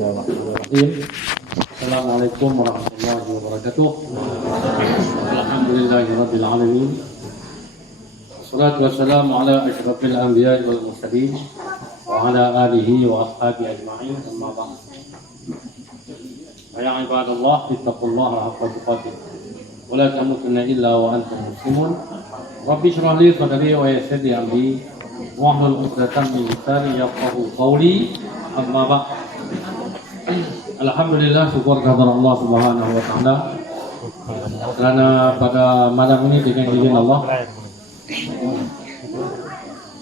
Bismillahirrahmanirrahim. Assalamualaikum warahmatullahi wabarakatuh. Alhamdulillahirabbil alamin. Wassalatu wassalamu ala asyrafil anbiya'i wal mursalin wa ala alihi wa ashabihi ajma'in. Amma ba'd. Ya ibadallah, ittaqullaha haqqa tuqatih. Wa la tamutunna illa wa antum muslimun. Rabbi shrah li sadri wa yassir li amri wahlul 'uqdatam min lisani yafqahu qawli. Amma ba'd. Alhamdulillah, syukur kepada Allah Subhanahu wa taala karena pada malam ini dengan izin Allah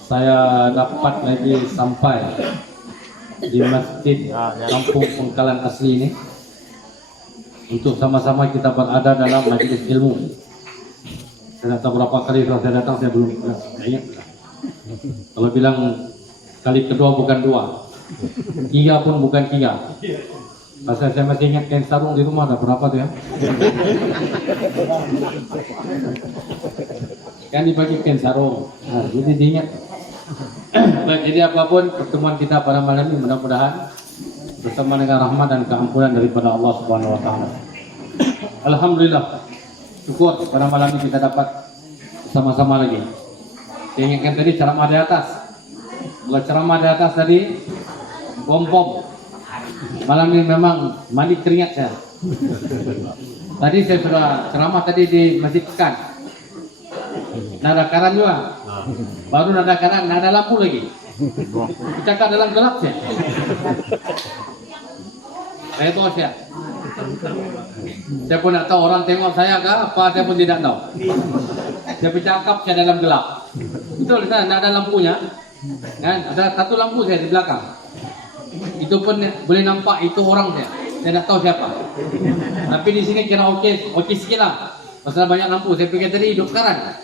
saya dapat lagi sampai di Masjid Kampung Pengkalan Asli ini untuk sama-sama kita berada dalam majelis ilmu. Saya tak tahu berapa kali saya datang, saya belum ingat. Kalau bilang kali kedua bukan dua, tiga pun bukan tiga. Pasal saya masih ingat kain sarung di rumah ada berapa tuh ya? Kan dibagi kain sarung. Nah, jadi diingat. Baik, jadi apapun pertemuan kita pada malam ini mudah-mudahan bersama dengan rahmat dan keampunan daripada Allah Subhanahu wa taala. Alhamdulillah. Syukur pada malam ini kita dapat sama-sama lagi. Saya ingatkan tadi ceramah di atas. Kalau ceramah di atas tadi bom-bom. Malam ini memang mandi keringat saya. Tadi saya sudah ceramah tadi di Masjid Pekan. Nada karan juga. Baru nada karan, nada lampu lagi. Cakap dalam gelap saya. Saya tahu saya. Saya pun tak tahu orang tengok saya ke apa, saya pun tidak tahu. Saya bercakap saya dalam gelap. Betul, saya tidak ada lampunya. Kan? Ada satu lampu saya di belakang. Itu pun boleh nampak itu orang saya tak tahu siapa. Tapi di sini kira okey sikit lah. Pasal banyak lampu, saya pikir tadi hidup sekarang.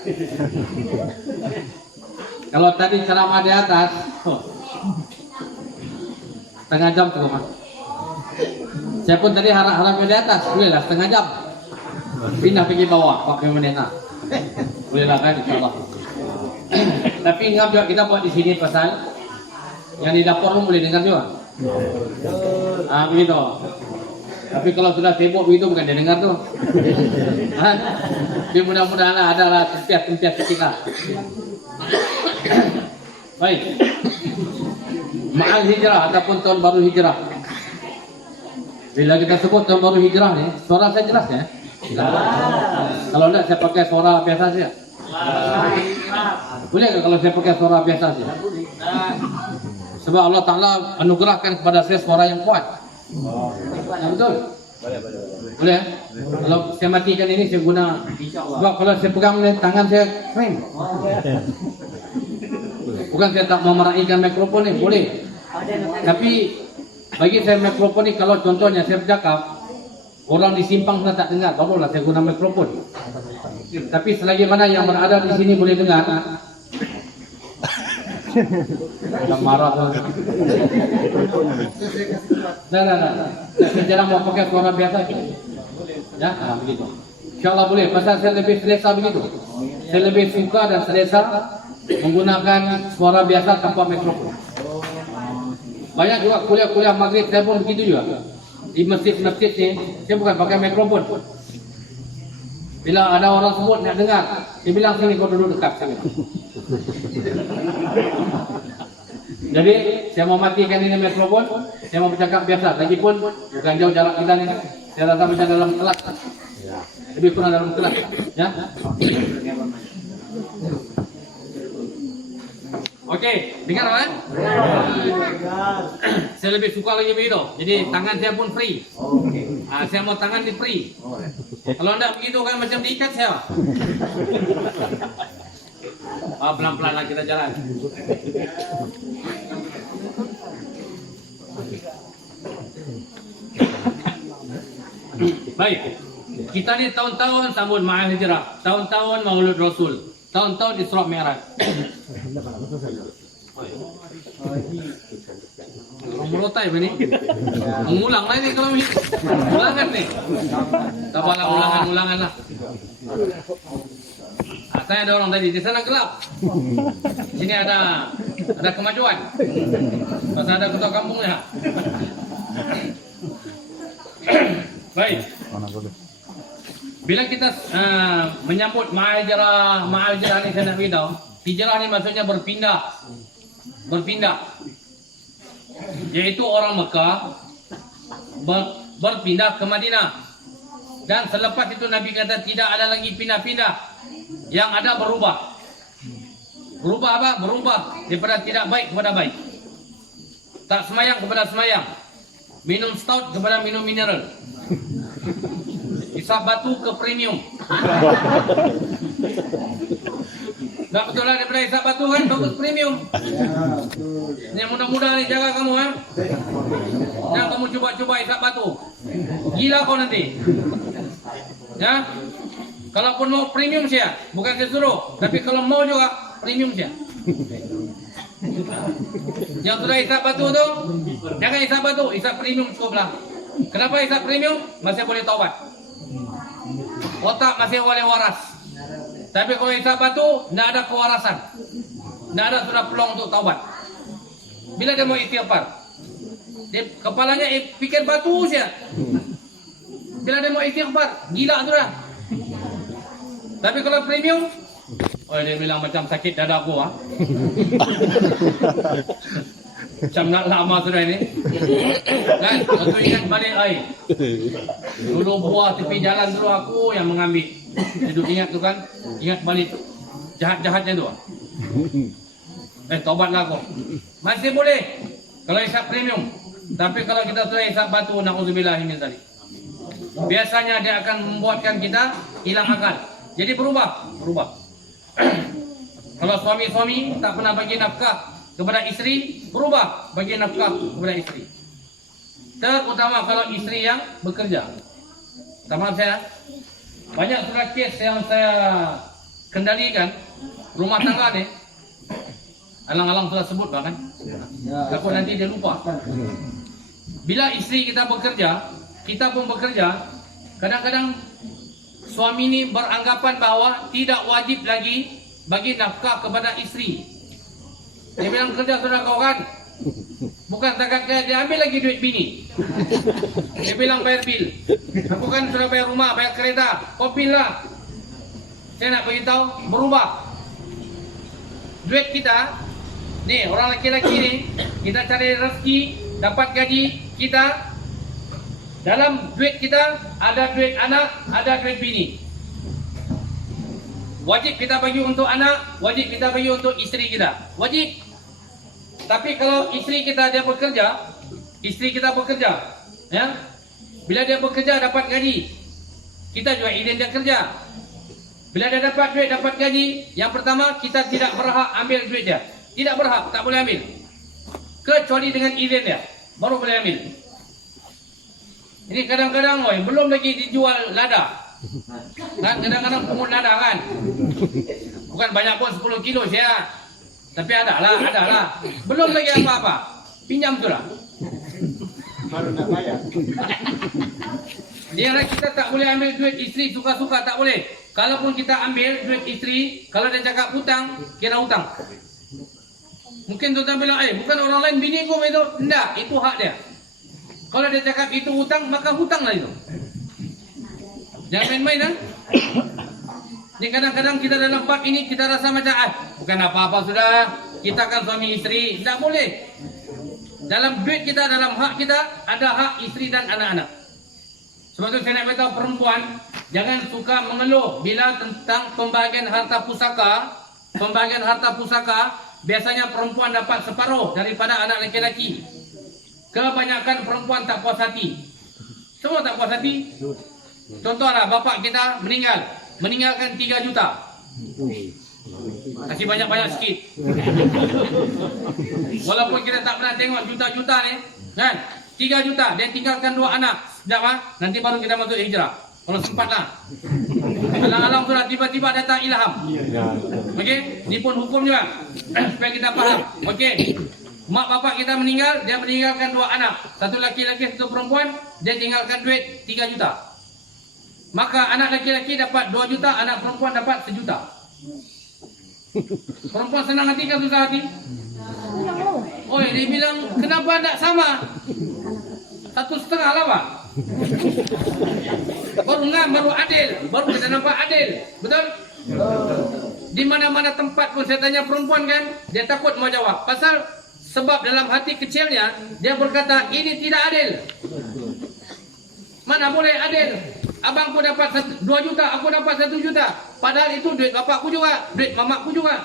Kalau tadi ceramah di atas, setengah jam cukup. Saya pun tadi harap di atas, bolehlah setengah jam. Pindah pergi bawah, 40 menit lah. Bolehlah kan, insyaAllah. Tapi ingat juga kita buat di sini pasal yang di dapur pun boleh dengar juga. Begitu. Tapi kalau sudah sibuk begitu bukan dia dengar tuh. Dia mudah-mudahan ada lah tempias ketika. Baik. Ma'al hijrah ataupun tahun baru hijrah. Bila kita sebut tahun baru hijrah nih, suara saya jelas ya? Kalau enggak saya pakai suara biasa saja. Boleh ke kalau saya pakai suara biasa saja? Sebab Allah Ta'ala anugerahkan kepada saya suara yang kuat. Betul? Boleh? Kalau saya matikan ini saya guna. Sebab kalau saya pegang tangan saya kering. Bukan saya tak mau meraihkan mikrofon ni, boleh. Tapi bagi saya mikrofon ni kalau contohnya saya bercakap, orang di simpang sana tak dengar, barulah saya guna mikrofon. Tapi selagi mana yang berada di sini boleh dengar. Dah marah tu. Nah. Saya jarang mau pakai suara biasa. Ya, begitu. InsyaAllah boleh. Pasal saya lebih selesa begitu. Saya lebih suka dan selesa menggunakan suara biasa tanpa mikrofon. Banyak juga kuliah-kuliah maghrib saya pun begitu juga. Di masjid-masjid ni, saya bukan pakai mikrofon. Bila ada orang sebut nak dengar, dia bilang sini kau duduk dekat sini. Jadi saya mau matikan ini mikrofon, saya mau bercakap biasa. Lagipun bukan jauh jarak kita ni. Saya rasa macam dalam kelas. Lebih kurang dalam kelas, ya. Okey, dengar kan? Saya lebih suka lagi begitu. Jadi tangan saya pun free. Saya mau tangan di free. Kalau anda begitu kan macam diikat saya. Pelan-pelan lah kita jalan. Baik. Kita ni tahun-tahun sambut Ma'al Hijrah. Tahun-tahun Maulud Rasul. Tahun-tahun Isra Mi'raj. Orang merotai apa ni? Mengulang lah ni kalau ni. Ulangan ni. Tak apalah ulangan lah. Saya ada orang tadi di sana gelap. Sini ada kemajuan. Pasal ada ketua kampungnya. Bila kita menyambut ma'al hijrah ni saya nak beritahu, hijrah ni maksudnya berpindah. Yaitu orang Mekah berpindah ke Madinah. Dan selepas itu Nabi kata tidak ada lagi pindah-pindah. Yang ada berubah. Berubah apa? Berubah daripada tidak baik kepada baik. Tak semayang kepada semayang. Minum stout kepada minum mineral. Isap batu ke premium. Tak betul lah daripada isap batu kan, bagus premium. Yang muda-muda ni jaga kamu ya. Jangan kamu cuba-cuba isap batu. Gila kau nanti. Ya. Kalaupun mau premium saya, bukan saya suruh. Tapi kalau mau juga premium saya. Yang sudah isap batu tu, jangan isap batu, isap premium cukup lah. Kenapa isap premium? Masih boleh taubat. Otak masih boleh waras. Tapi kalau isap batu, tidak ada kewarasan. Tidak ada sudah peluang untuk taubat. Bila dia mau istighfar, kepalanya fikir batu saja. Bila dia mau istighfar, gila sudah. Tapi kalau premium, oh dia bilang macam sakit dadaku ah. Macam nak lama sudah ini. Kan, waktu ingat balik air. Dulu buah tepi jalan dulu aku yang mengambil. Duduk ingat tu kan, ingat balik jahat-jahatnya tu. Tobatlah aku. Masih boleh kalau isap premium. Tapi kalau kita sudah isap batu, na'udzubillah min dzalik. Biasanya dia akan membuatkan kita hilang akal. Jadi berubah. Kalau suami-suami tak pernah bagi nafkah kepada isteri, berubah bagi nafkah kepada isteri. Terutama kalau isteri yang bekerja. Sama saya, banyak surat kes yang saya kendalikan rumah tangga ni. Alang-alang sudah sebut bahkan. Takut nanti dia lupa. Bila isteri kita bekerja, kita pun bekerja, kadang-kadang suami ni beranggapan bahawa tidak wajib lagi bagi nafkah kepada isteri. Dia bilang kerja sudah kau kan. Bukan takat dia ambil lagi duit bini. Dia bilang bayar bil. Aku kan sudah bayar rumah, bayar kereta. Kau bil lah. Saya nak beritahu berubah. Duit kita, ni orang laki-laki ni, kita cari rezeki, dapat gaji kita. Dalam duit kita ada duit anak, ada duit bini. Wajib kita bagi untuk anak, wajib kita bagi untuk isteri kita. Wajib. Tapi kalau isteri kita dia bekerja, ya. Bila dia bekerja dapat gaji, kita juga izin dia kerja. Bila dia dapat duit, dapat gaji, yang pertama kita tidak berhak ambil duit dia. Tidak berhak, tak boleh ambil. Kecuali dengan izin dia, baru boleh ambil. Ini kadang-kadang belum lagi dijual lada. Kan kadang-kadang pungut lada kan. Bukan banyak pun 10 kilo saya. Tapi ada lah. Belum lagi apa-apa. Pinjam tu lah. Baru nak bayar. Dia kita tak boleh ambil duit isteri suka-suka, tak boleh. Kalaupun kita ambil duit isteri, kalau dia cakap hutang, kira hutang. Mungkin tuan-tuan bilang, bukan orang lain bini kau itu. Tidak, itu hak dia. Kalau dia cakap itu hutang, maka hutang lah itu. Jangan main-main kan? Jadi kadang-kadang kita dalam bab ini kita rasa macam bukan apa-apa sudah, kita kan suami isteri. Tidak boleh. Dalam duit kita, dalam hak kita, ada hak isteri dan anak-anak. Sebab itu saya nak beritahu perempuan, jangan suka mengeluh bila tentang pembahagian harta pusaka. Pembahagian harta pusaka, biasanya perempuan dapat separuh daripada anak laki-laki. Kebanyakan perempuan tak puas hati. Semua tak puas hati. Contohlah bapak kita meninggalkan 3 juta. Kasih banyak-banyak sikit. Walaupun kita tak pernah tengok juta-juta ni, kan? 3 juta, dia tinggalkan 2 anak. Sekejap nanti baru kita masuk hijrah. Kalau sempat lah. Alang-alang sudah tiba-tiba datang ilham. Okey, ini pun hukum juga. Supaya kita faham. Okey. Mak bapak kita meninggal, dia meninggalkan 2 anak. Satu laki-laki, satu perempuan, dia tinggalkan duit 3 juta. Maka anak laki-laki dapat 2 juta, anak perempuan dapat 1 juta. Perempuan senang hati kan susah hati? Dia bilang, kenapa tak sama? 1,5 lah pak. Baru baru ngam, baru adil, baru kita nampak adil. Betul? Di mana-mana tempat pun saya tanya perempuan kan, dia takut mau jawab. Pasal sebab dalam hati kecilnya dia berkata ini tidak adil. Mana boleh adil? Abang pun dapat 2 juta, aku dapat 1 juta. Padahal itu duit bapakku juga, duit mamaku juga.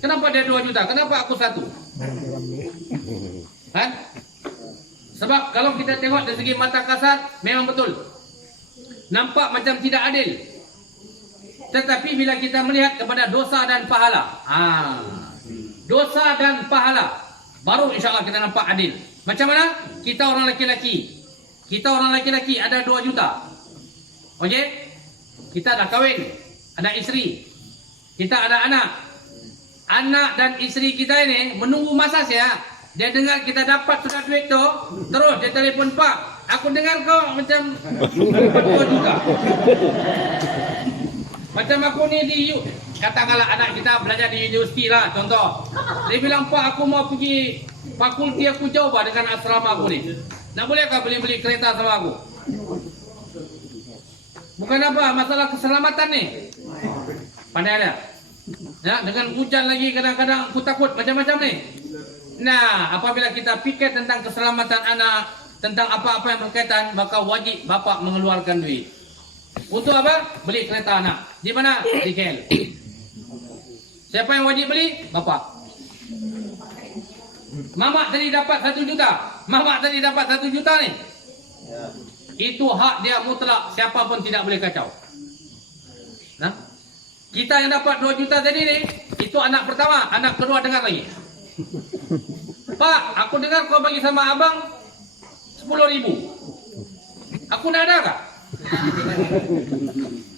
Kenapa dia 2 juta? Kenapa aku 1? Kan? Sebab kalau kita tengok dari segi mata kasar, memang betul. Nampak macam tidak adil. Tetapi bila kita melihat kepada dosa dan pahala, dosa dan pahala, baru insyaAllah kita nampak adil. Macam mana? Kita orang laki-laki. Kita orang laki-laki ada 2 juta. Okey? Kita dah kahwin, ada isteri. Kita ada anak. Anak dan isteri kita ini menunggu masa saya. Dia dengar kita dapat sudah duit tu, terus dia telefon, Pak, aku dengar kau macam dapat 2 juta. Macam aku ni di katakanlah anak kita belajar di universiti lah, contoh. Dia bilang, Pak, aku mau pergi fakulti, aku jauh dengan asrama aku ni. Nak bolehkah beli kereta sama aku? Bukan apa, masalah keselamatan ni. Pandai ada. Ya, dengan hujan lagi kadang-kadang aku takut macam-macam ni. Nah, apabila kita fikir tentang keselamatan anak, tentang apa-apa yang berkaitan, maka wajib bapa mengeluarkan duit. Untuk apa? Beli kereta anak. Di mana? Di KL. Siapa yang wajib beli? Bapa. Mamak tadi dapat 1 juta. Mamak tadi dapat 1 juta ni. Itu hak dia mutlak. Siapa pun tidak boleh kacau. Nah, kita yang dapat 2 juta tadi ni, itu anak pertama. Anak kedua dengar lagi. Pak, aku dengar kau bagi sama abang 10.000. Aku nak ada kah?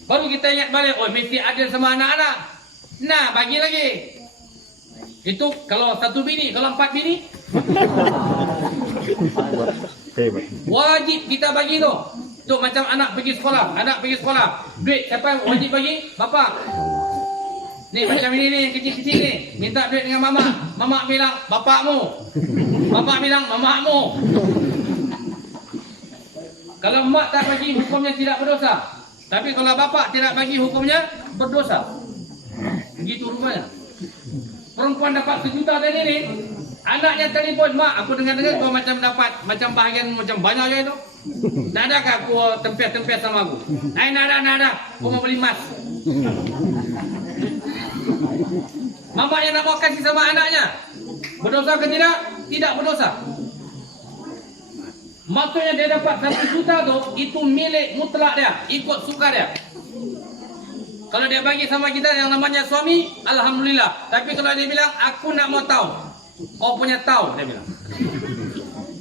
Baru kita ingat balik, oh mesti adil sama anak-anak. Nah, bagi lagi. Itu kalau 1 bini, kalau 4 bini, wajib kita bagi tu. Tu macam anak pergi sekolah, duit siapa yang wajib bagi? Bapa. Ni macam ini ni, kecil-kecil ni, minta duit dengan mama. Mama bilang bapakmu. Bapa bilang mamakmu. Kalau mak tak bagi, hukumnya tidak berdosa. Tapi kalau bapa tidak bagi, hukumnya berdosa. Begitu rupanya. Perempuan dapat 1 juta tadi ni, anaknya telefon, mak, aku dengar-dengar kau macam dapat, macam bahagian macam banyak je tu. Nak adakah aku tempias-tempias sama aku? Nak ada. Aku mau beli emas. Mama yang nak mau kasih sama anaknya, berdosa ke tidak? Tidak berdosa. Maksudnya dia dapat 1 juta tu, itu milik mutlak dia, ikut suka dia. Kalau dia bagi sama kita yang namanya suami, alhamdulillah. Tapi kalau dia bilang, aku nak mau tahu, kau punya tahu, dia bilang.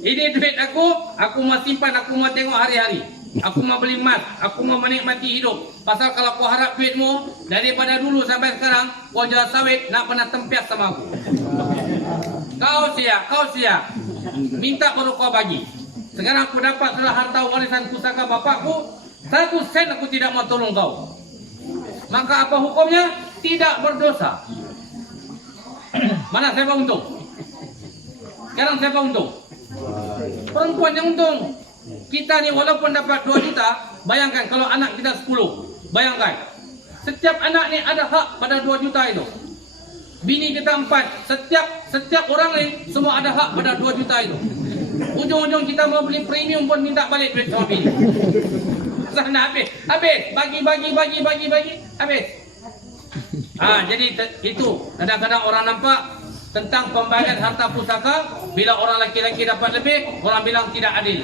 Ini duit aku mau simpan, aku mau tengok hari-hari. Aku mau beli emas, aku mau menikmati hidup. Pasal kalau kau harap duitmu, daripada dulu sampai sekarang, kau jual sawit, nak pernah tempias sama aku. Kau siap. Minta baru kau bagi. Sekarang aku dapat sudah harta warisan pusaka bapakku, 1 sen aku tidak mau tolong kau. Maka apa hukumnya? Tidak berdosa. Mana siapa untung? Sekarang siapa untung? Perempuan yang untung. Kita ni walaupun dapat 2 juta, bayangkan kalau anak kita 10. Bayangkan. Setiap anak ni ada hak pada 2 juta itu. Bini kita 4. Setiap orang ni semua ada hak pada 2 juta itu. Ujung-ujung kita mau beli premium pun minta balik duit sama bini. Sana habis. Bagi, habis. Jadi itu kadang-kadang orang nampak tentang pembagian harta pusaka, bila orang laki-laki dapat lebih, orang bilang tidak adil.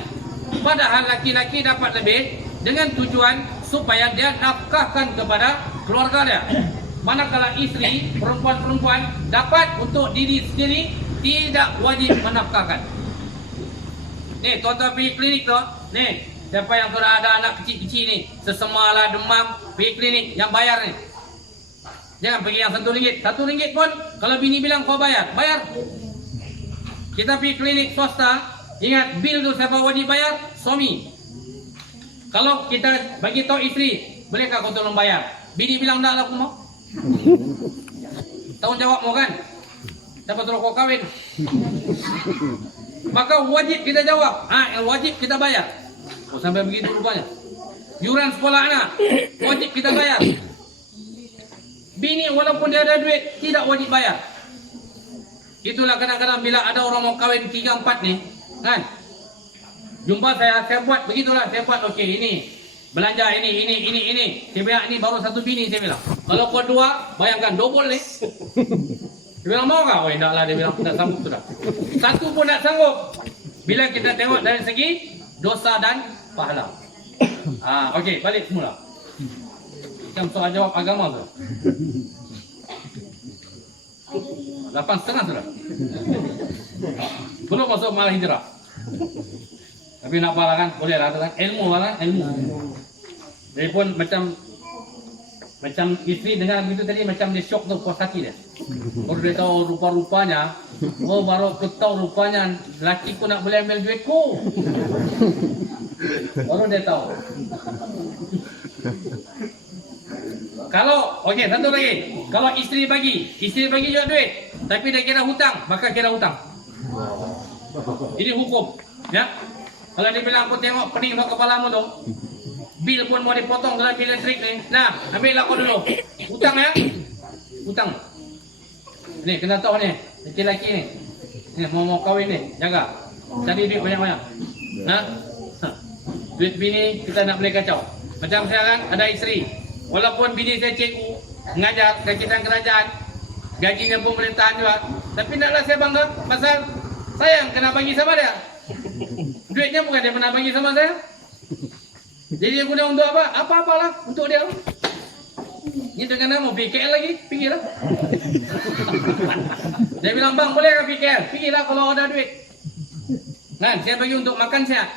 Padahal laki-laki dapat lebih dengan tujuan supaya dia nafkahkan kepada keluarga dia. Manakala isteri, perempuan-perempuan dapat untuk diri sendiri, tidak wajib menafkahkan. Nih, tuan-tuan pergi klinik tu, nih, siapa yang sudah ada anak kecil-kecil ni, sesemalah demam, pergi klinik, yang bayar ni. Jangan pergi yang RM1. RM1 pun, kalau bini bilang kau bayar. Kita pergi klinik swasta, ingat bil tu siapa wajib bayar? Suami. Kalau kita bagi tahu isteri, bolehkah kau tolong bayar? Bini bilang tak lah aku mau. Tanggungjawab mau kan? Siapa tolong kau kahwin? Maka wajib kita jawab. Yang wajib kita bayar. Sampai begitu rupanya. Yuran sekolah anak wajib kita bayar. Bini walaupun dia ada duit tidak wajib bayar. Itulah kadang-kadang bila ada orang mau kahwin 3-4 nih, kan? Jumpa saya buat begitulah, saya buat okey ini belanja ini. Saya bilang ini baru satu bini saya bilang. Kalau kau 2, bayangkan double nih. Dia bilang mau enggak? Oh, endaklah dia bilang tidak sanggup sudah. Satu pun tak sanggup. Bila kita tengok dari segi dosa dan pahala. Okey, balik semula. Macam soal jawab agama tu. 8.5 sudah. Belum masuk malah hijrah. Tapi nak apa lah kan? Boleh lah kan? Ilmu lah kan? Ilmu. Jadi pun macam isteri dengar begitu tadi macam dia syok tu puas hati dia. Baru dia tahu rupa-rupanya. Oh baru aku tahu rupanya laki ku nak boleh ambil duitku. Baru dia tahu. Kalau okey satu lagi. Kalau isteri bagi juga duit, tapi dia kira hutang, maka kira hutang. Ini hukum, ya. Kalau dia bilang aku tengok pening kat kepalamu tu, bil pun mau dipotong dalam bil elektrik ni. Nah, ambil aku dulu. Hutang ya? Hutang. Ni kena tahu ni, laki-laki ni. Ni mau kahwin ni, jaga. Cari duit banyak-banyak. Nah. Duit bini kita nak boleh kacau. Macam saya kan ada isteri. Walaupun bini saya cikgu, mengajar kajian kerajaan, gajinya pemerintahan juga, tapi naklah saya bangga pasal sayang kena bagi sama dia. Duitnya bukan dia pernah bagi sama saya. Jadi dia guna untuk apa? Apa-apalah untuk dia. Ini dengan nama PKL lagi, pergilah. Dia bilang bang boleh ke PKL? Pergilah kalau ada duit. Kan saya bagi untuk makan saya.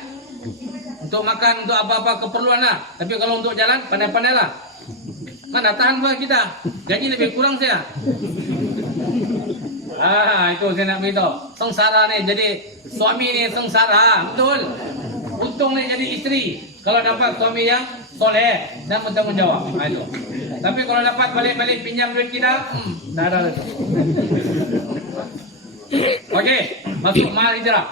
Untuk makan, untuk apa-apa keperluan lah. Tapi kalau untuk jalan, pandai-pandai lah. Mana tahan buat kita. Gaji lebih kurang saya. Itu saya nak beritahu. Sengsara ni jadi suami ni sengsara. Betul. Untung ni jadi isteri. Kalau dapat suami yang soleh dan bertanggungjawab. Itu. Tapi kalau dapat balik-balik pinjam duit kita, tak ada itu. Okey, masuk mahal hijrah.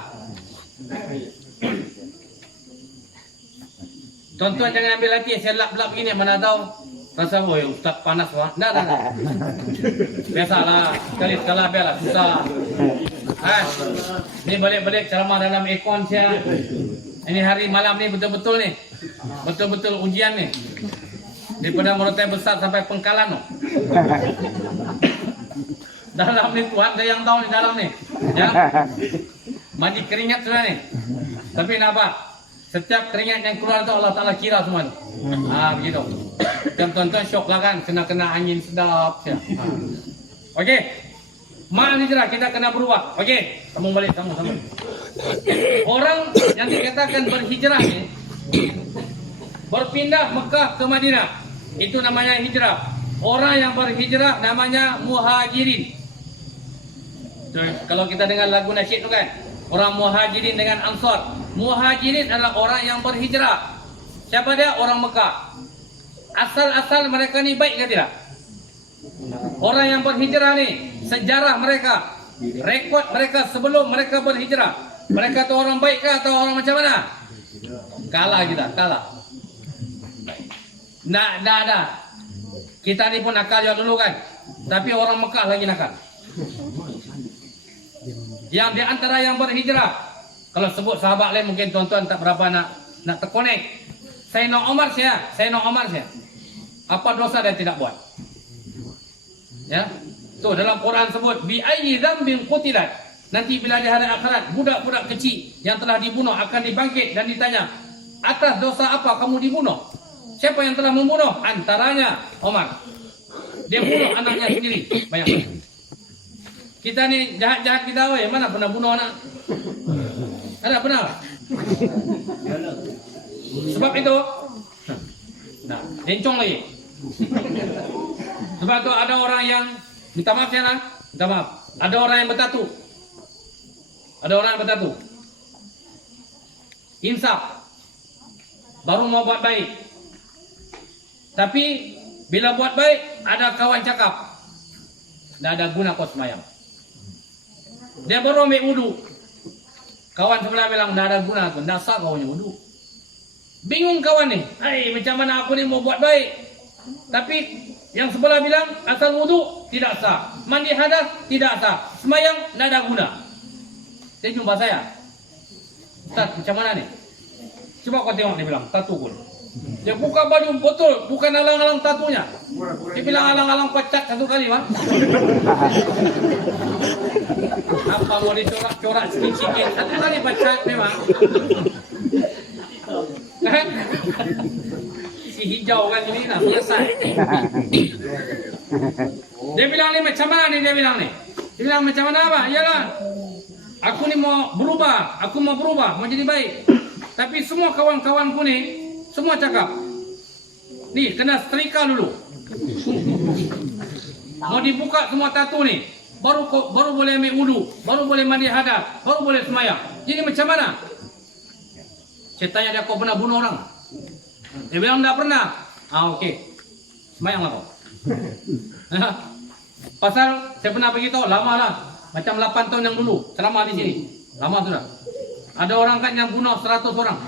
Tuan-tuan jangan ambil hati, saya lap-lap begini, mana tahu rasa oh ya ustaz panas wah. Dah. Biasalah, sekali-sekala biarlah susah. Ni balik-balik ceramah dalam ekon saya. Ini hari malam ni betul-betul ni. Betul-betul ujian ni. Daripada Morotai Besar sampai Pengkalan tu. Dalam ni Tuhan saya yang tahu ni dalam ni. Ya. Mandi keringat sudah ni. Tapi nak apa? Setiap keringat yang keluar tu Allah Ta'ala kira semua. Begitu. Dan tuan-tuan syok lah kan. Kena angin sedap. Okey. Mal hijrah kita kena berubah. Okey. Sambung balik. Sambung. Orang yang dikatakan berhijrah ni. Berpindah Mekah ke Madinah. Itu namanya hijrah. Orang yang berhijrah namanya muhajirin. Kalau kita dengar lagu nasyid tu kan. Orang muhajirin dengan ansar. Muhajirin adalah orang yang berhijrah. Siapa dia? Orang Mekah. Asal-asal mereka ni baik ke tidak? Orang yang berhijrah ni, sejarah mereka, rekod mereka sebelum mereka berhijrah, mereka tu orang baik ke atau orang macam mana? Kalah kita, kalah. Nah, ada. Kita ni pun nakal juga dulu kan. Tapi orang Mekah lagi nakal. Yang di antara yang berhijrah, kalau sebut sahabat lain mungkin tuan-tuan tak berapa nak terkonek. Sayyidina Umar saya. Apa dosa dia tidak buat? Ya. Tu dalam Quran sebut bi ayyi dzambin qutilat. Nanti bila di hari akhirat budak-budak kecil yang telah dibunuh akan dibangkit dan ditanya, atas dosa apa kamu dibunuh? Siapa yang telah membunuh? Antaranya Umar. Dia bunuh anaknya sendiri. Bayangkan. Kita ni jahat-jahat kita mana pernah bunuh anak? Ada pernah? Sebab itu lencong lagi. Sebab itu ada orang yang minta maaf ya lah. Minta maaf. Ada orang yang bertatu. Insaf. Baru mau buat baik. Tapi bila buat baik ada kawan cakap, tidak ada guna kau semayang. Dia baru ambil wudu. Kawan sebelah bilang, tidak ada guna tu. Tidak sah kau punya wudu. Bingung kawan ni, macam mana aku ni mau buat baik. Tapi yang sebelah bilang asal wudu tidak sah, mandi hadas tidak sah, semayang tidak ada guna. Dia jumpa saya, Ustaz macam mana ni? Coba kau tengok, dia bilang tatu pun. Dia buka baju betul, bukan alang-alang tatunya. Dia bilang alang-alang kocak satu kali, Bang. Apa mau dicorak-corak sikit-sikit, satu kali pacat memang. Kan? Si hijau kan ini lah, selesai. Dia bilang ni macam mana ni, dia bilang ni. Dia bilang macam mana apa? Yalah, aku ni mau berubah, mau jadi baik. Tapi semua kawan-kawanku ni, semua cakap, ni kena setrika dulu. Mau dibuka semua tatu ni, baru boleh ambil wudu, baru boleh mandi hadas, baru boleh semayang. Jadi macam mana? Saya tanya dia, kau pernah bunuh orang? Dia bilang tak pernah. Okey, semayanglah kau. Pasal saya pernah beritahu, lama lah. Macam 8 tahun yang dulu, ceramah di sini. Lama sudah. Ada orang kan yang bunuh 100 orang.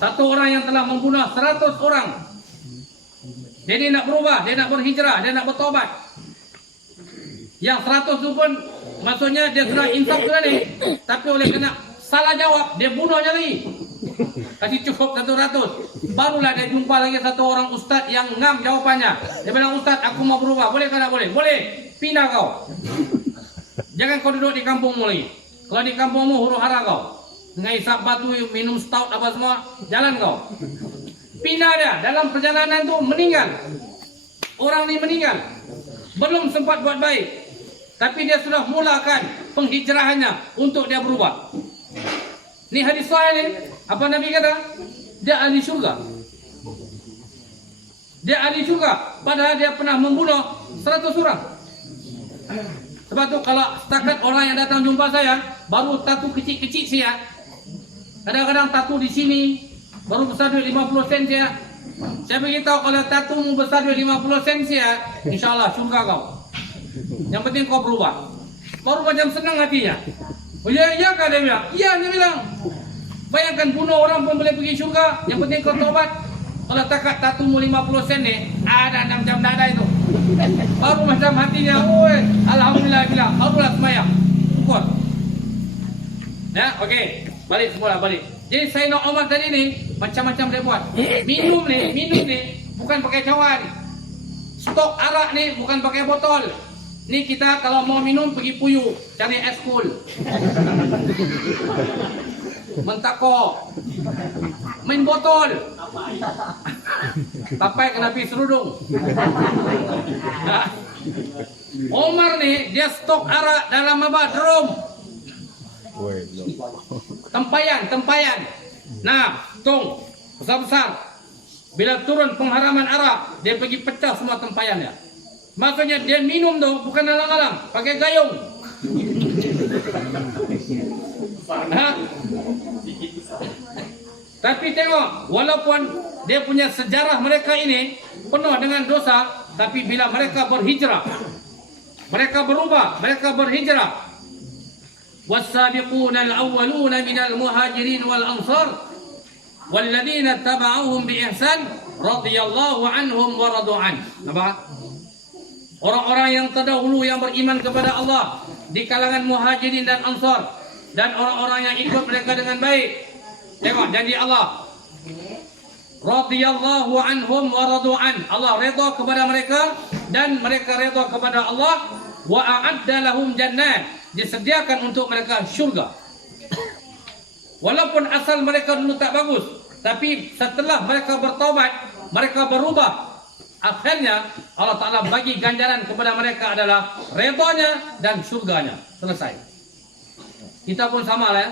Satu orang yang telah membunuh 100 orang. Dia ni nak berubah, dia nak berhijrah, dia nak bertobat. Yang 100 tu pun maksudnya dia sudah insaf sudah ni. Tapi oleh kerana salah jawab, dia bunuhnya lagi. Kasih cukup 100. Barulah dia jumpa lagi satu orang ustaz yang ngam jawapannya. Dia bilang, Ustaz aku mau berubah, boleh ke tak boleh? Boleh, pindah kau. Jangan kau duduk di kampungmu lagi. Kalau di kampungmu huru hara kau. Dengan isap batu, minum stout apa semua, jalan kau. Pindah dia, dalam perjalanan tu meninggal. Orang ni meninggal. Belum sempat buat baik. Tapi dia sudah mulakan penghijrahannya untuk dia berubah. Ni hadis sahih ni, apa Nabi kata? Dia ahli syurga. Dia ahli syurga, padahal dia pernah membunuh 100 orang. Sebab tu kalau setakat orang yang datang jumpa saya, baru tatu kecil-kecil saya. Kadang-kadang tatu di sini, baru besar duit 50 sen saya. Saya beritahu kalau tatumu besar duit 50 sen saya, insyaAllah syurga kau. Yang penting kau berubah. Baru macam senang hatinya. Oh ya, iya kah dia bilang? Iya dia bilang. Bayangkan bunuh orang pun boleh pergi syurga. Yang penting kau tobat. Kalau takat tatumu 50 sen ni, ada 6 jam dada itu. Baru macam hatinya, oi, alhamdulillah bilang, barulah semayang. Syukur. Ya, okey. Balik semula, balik. Jadi Sayyidina Umar tadi ni macam-macam dia buat. Minum ni bukan pakai cawan. Stok arak ni bukan pakai botol. Ni kita kalau mau minum pergi Puyu, cari es kul. Mentako. Main botol. Tapai kena pergi serudung. Omar ni dia stok arak dalam apa? Drum. Tempayan. Nah, tung besar-besar. Bila turun pengharaman arak, dia pergi pecah semua tempayannya. Maksudnya dia minum tu bukan alang-alang, pakai gayung. Tapi tengok, walaupun dia punya sejarah mereka ini penuh dengan dosa, tapi bila mereka berhijrah, mereka berubah, mereka berhijrah. والسابقون الأولون من المهاجرين والأنصار والذين اتبعوهم بإحسان رضي الله عنهم ورضوا عنه. Nampak? Orang-orang yang terdahulu yang beriman kepada Allah di kalangan muhajirin dan ansar dan orang-orang yang ikut mereka dengan baik. Tengok janji Allah. Radhiyallahu anhum wa radu an. Allah redha kepada mereka dan mereka redha kepada Allah. Wa a'adda lahum jannat. Disediakan untuk mereka syurga. Walaupun asal mereka dulu tak bagus, tapi setelah mereka bertaubat, mereka berubah, akhirnya Allah Ta'ala bagi ganjaran kepada mereka adalah redanya dan syurganya. Selesai. Kita pun sama lah ya.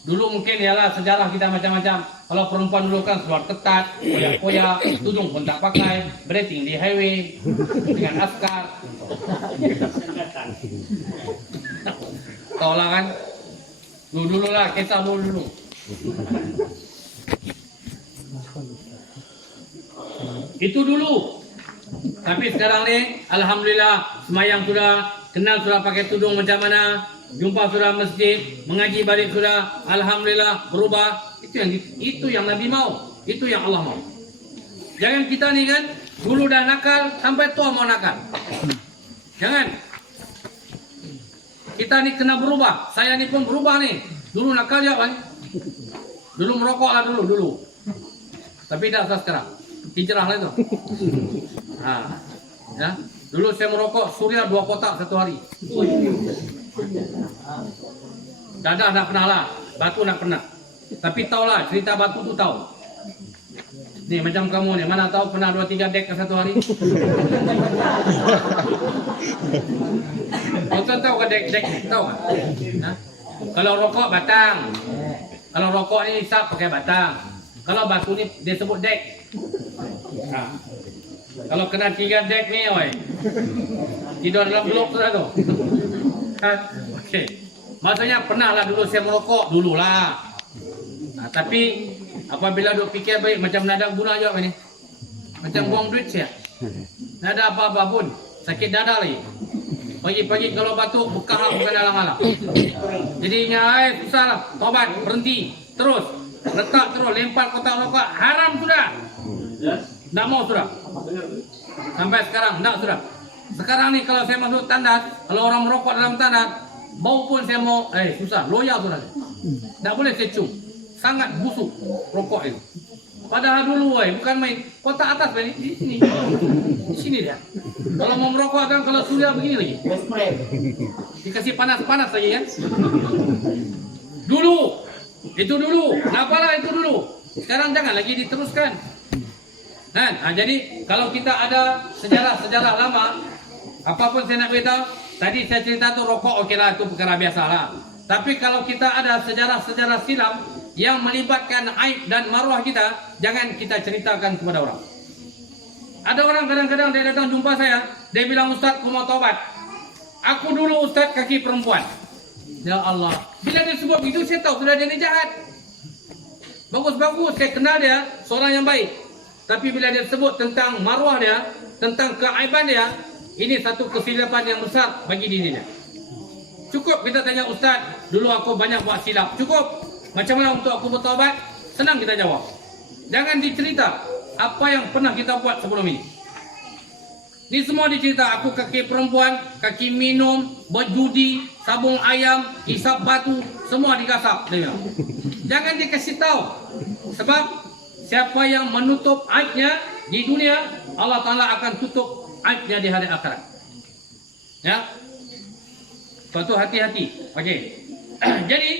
Dulu mungkin ialah sejarah kita macam-macam. Kalau perempuan dulu kan seluar ketat, koyak-koyak, tudung pun tak pakai, breathing di highway dengan askar. Tahu lah kan? Dulu lah, kisah dulu. Itu dulu. Tapi sekarang ni, alhamdulillah, semayang sudah, kenal sudah pakai tudung macam mana, jumpa sudah masjid, mengaji balik sudah, alhamdulillah berubah. Itu yang Nabi mau, itu yang Allah mau. Jangan kita nih kan dulu dah nakal sampai tua mau nakal. Jangan. Kita nih kena berubah. Saya nih pun berubah nih. Dulu nakal ya kan. Dulu merokok lah dulu. Tapi tidak sekarang. Hijrah lah itu. Nah, ya. Dulu saya merokok surya 2 kotak satu hari. Dadah nak pernah lah, batu nak pernah. Tapi tahulah cerita batu tu tahu. Nih macam kamu nih, mana tahu pernah 2-3 dek ke satu hari? Kau tahu ke dek tahu kan? Nah, kalau rokok batang, kalau rokok ni isap pakai batang, kalau batu ni dia sebut dek. Nah, kalau kena 3 dek ni, oi, tidur dalam blok sudah tu. Okey, maksudnya pernah lah dulu saya merokok dululah. Nah, tapi apabila duk fikir baik macam nak ada guna juga ni. Macam buang duit saya. Tak ada apa-apa pun. Sakit dada lagi. Pagi-pagi kalau batuk bekah bukan alang-alang. Jadinya susah lah. Tobat, berhenti. Terus. Letak terus. Lempar kotak rokok. Haram sudah. Tak mau sudah. Sampai sekarang. Tak sudah. Sekarang ni kalau saya masuk tandas. Kalau orang merokok dalam tandas. Bau pun saya mau. Susah. Loya sudah. Tak boleh saya cium. Sangat busuk rokok itu. Padahal dulu, bukan main kotak atas ni, di sini dia. Kalau mau merokok kan kalau surya begini lagi. Dikasih panas-panas lagi kan. Dulu, itu dulu. Kenapalah itu dulu. Sekarang jangan lagi diteruskan. Nah, jadi kalau kita ada sejarah-sejarah lama, apapun saya nak beritahu, tadi saya cerita tu rokok okeylah itu perkara biasalah. Tapi kalau kita ada sejarah-sejarah silam yang melibatkan aib dan maruah kita, jangan kita ceritakan kepada orang. Ada orang kadang-kadang dia datang jumpa saya, dia bilang, Ustaz, aku mau taubat. Aku dulu Ustaz kaki perempuan. Ya Allah. Bila dia sebut begitu, saya tahu sudah dia ni jahat. Bagus-bagus, saya kenal dia, seorang yang baik. Tapi bila dia sebut tentang maruah dia, tentang keaiban dia, ini satu kesilapan yang besar bagi dirinya. Cukup kita tanya, Ustaz, dulu aku banyak buat silap. Cukup. Macam mana untuk aku bertaubat? Senang kita jawab. Jangan dicerita apa yang pernah kita buat sebelum ini. Ini semua dicerita. Aku kaki perempuan, kaki minum, berjudi, sabung ayam, hisap batu, semua digasap. Jangan dikasih tahu. Sebab siapa yang menutup aibnya di dunia, Allah Ta'ala akan tutup aibnya di hari akhirat. Ya. Suatu hati-hati. Okey. Jadi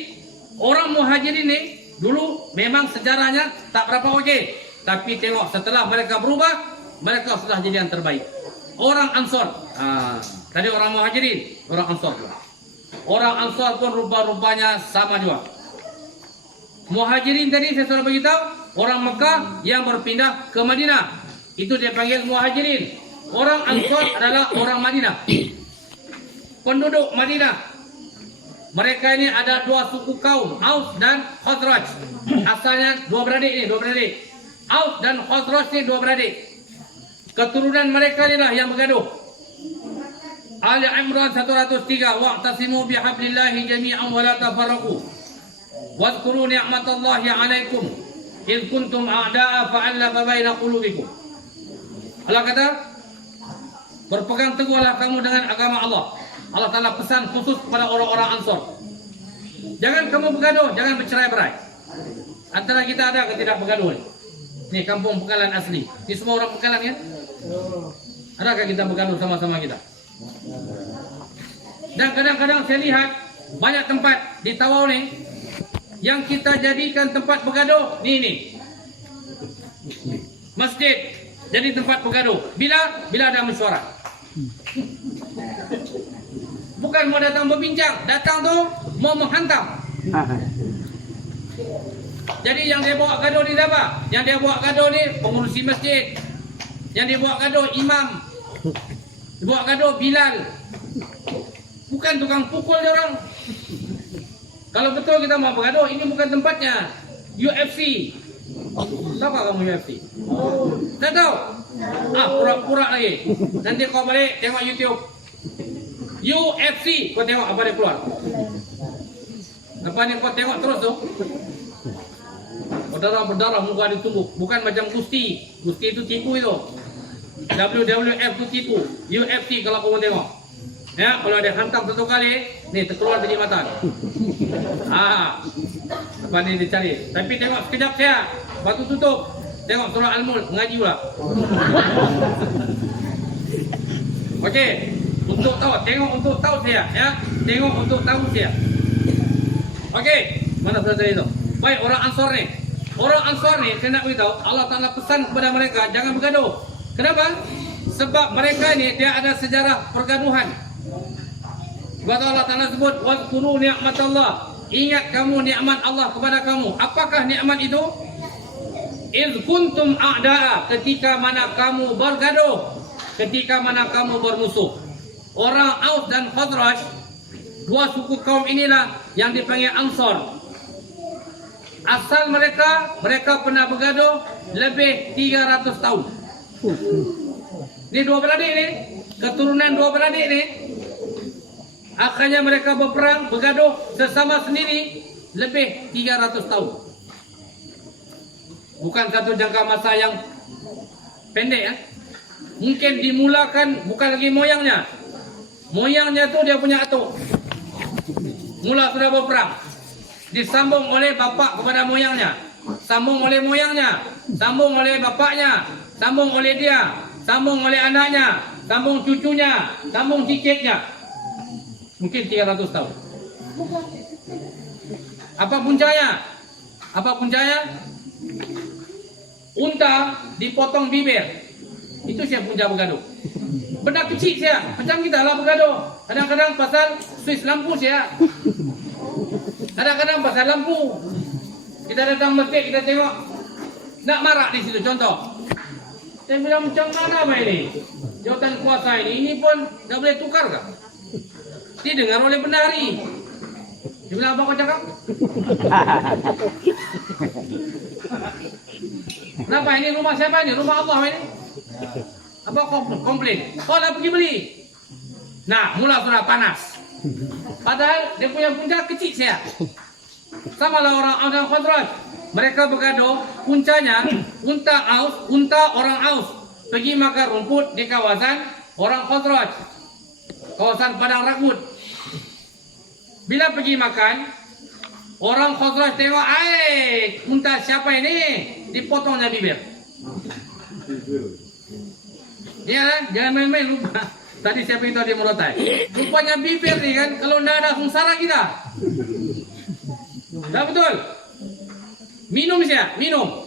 orang Muhajirin ni dulu memang sejarahnya tak berapa okey. Tapi tengok setelah mereka berubah, mereka sudah jadi yang terbaik. Orang Ansor. Tadi orang Muhajirin, orang Ansor juga. Orang Ansor pun rupa-rupanya sama juga. Muhajirin tadi saya sudah beritahu, orang Mekah yang berpindah ke Madinah. Itu dia panggil Muhajirin. Orang Ansor adalah orang Madinah. Penduduk Madinah. Mereka ini ada 2 suku kaum, Aus dan Khazraj. Asalnya 2 beradik ni, 2 beradik. Aus dan Khazraj ni 2 beradik. Keturunan mereka inilah yang bergaduh. Ali Imran 103, wa'tasimu bihablillahi jami'an wa la tafarraqu. Wadhkuru ni'matallahi 'alaikum id kuntum a'da'a fa'alafa baina qulubikum. Allah kata, berpegang teguhlah kamu dengan agama Allah. Allah Ta'ala pesan khusus kepada orang-orang Ansor. Jangan kamu bergaduh, jangan bercerai-berai. Antara kita ada ke tidak bergaduh ni? Ni kampung Pekalan asli. Ni semua orang Pekalan kan? Adakah kita bergaduh sama-sama kita? Dan kadang-kadang saya lihat banyak tempat di Tawau ni yang kita jadikan tempat bergaduh. Ni. Masjid jadi tempat bergaduh. Bila ada mesyuarat. Bukan mau datang berbincang, datang tu mau menghantam. Jadi yang dia bawa gaduh ni apa? Yang dia bawa gaduh ni pengurusi masjid. Yang dia bawa gaduh imam. Dia bawa gaduh Bilal. Bukan tukang pukul dia orang. Kalau betul kita mau bergaduh, ini bukan tempatnya. UFC. Tahu tak kamu UFC? Tak tahu? Pura-pura lagi. Nanti kau balik tengok YouTube. UFC, kau tengok apa dia keluar. Lepas ni kau tengok terus tu, berdarah muka ditumbuk. Bukan macam Gusti. Gusti itu tipu itu. WWF itu tipu. UFC kalau kau tengok. Ya, kalau ada hantam satu kali, nih terkeluar biji mata. Lepas ni dicari. Tapi tengok sekejap saya, batu tutup. Tengok surah Al-Mulk, mengaji pula. Okey, untuk tahu, tengok untuk tahu saya, ya. Tengok untuk tahu saya. Okey, mana saudara itu? Baik, orang Ansar ni. Orang Ansar ni, saya nak beritahu, Allah Ta'ala pesan kepada mereka, jangan bergaduh. Kenapa? Sebab mereka ni, dia ada sejarah pergaduhan. Sebab Allah Ta'ala sebut, wazkuru ni'matallah. Ingat kamu nikmat Allah kepada kamu. Apakah nikmat itu? Iz kuntum a'da'a, ketika mana kamu bergaduh, ketika mana kamu bermusuh. Orang Aus dan Khazraj, dua suku kaum inilah yang dipanggil Ansar. Asal mereka pernah bergaduh lebih 300 tahun. Ini dua beradik ni, keturunan dua beradik ni. Akhirnya mereka berperang, bergaduh sesama sendiri lebih 300 tahun. Bukan satu jangka masa yang pendek ya. Mungkin dimulakan bukan lagi moyangnya. Moyangnya tu dia punya atuk. Mula sudah berperang. Disambung oleh bapak kepada moyangnya. Sambung oleh moyangnya. Sambung oleh bapaknya. Sambung oleh dia. Sambung oleh anaknya. Sambung cucunya. Sambung cicitnya. Mungkin 300 tahun. Apa puncanya? Apa puncanya? Unta dipotong bibir. Itu siapa punca bergaduh. Benda kecil saya. Macam kita lah bergaduh. Kadang-kadang pasal suis lampu saya. Kadang-kadang pasal lampu. Kita datang masjid, kita tengok. Nak marah di situ, contoh. Saya bilang macam mana apa ini? Jawatan kuasa ini pun tak boleh tukar kah? Didengar oleh bendahari. Dia bilang apa kau cakap? Kenapa ini rumah siapa ini? Rumah Allah ini? Apa kau komplain? Kau dah pergi beli. Nah, mula sudah panas. Padahal dia punya punca kecil saya. Sama lah orang Aus dan Khazraj. Mereka bergaduh, puncanya unta orang Aus pergi makan rumput di kawasan orang Khazraj. Kawasan Padang Ragut. Bila pergi makan, orang Khazraj tengok, unta siapa ini? Dipotongnya bibir. Ya kan? Jangan main-main, lupa. Tadi saya beritahu di Morotai. Rupanya bibir ni kan, kalau tidak ada sengsara kita. Dah betul? Minum saya, minum.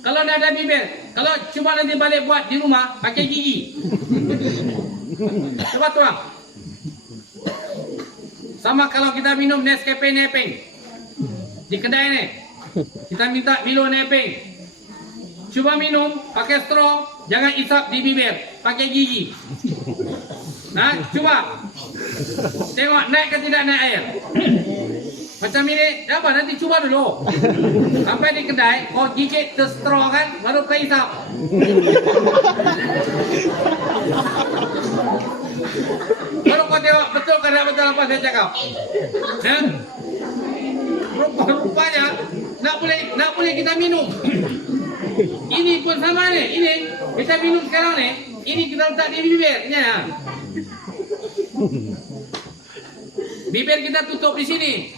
Kalau tidak ada bibir, kalau cuma nanti balik buat di rumah, pakai gigi. Coba tuang. Sama kalau kita minum Nescafe Nepeng di kedai ni, kita minta Milo Nepeng. Cuba minum pakai straw, jangan isap di bibir, pakai gigi. Nah, cuba tengok naik ke tidak naik air. Macam ini, apa nanti cuba dulu. Sampai di kedai, kau gigit ke straw kan, baru kau isap. Baru kau tengok betul ke tidak betul apa saya cakap. Ya? Rupanya nak boleh kita minum. Ini pun sama ni. Ini kita minum sekarang ni. Ini kita letak di bibir. Ya. Bibir kita tutup di sini.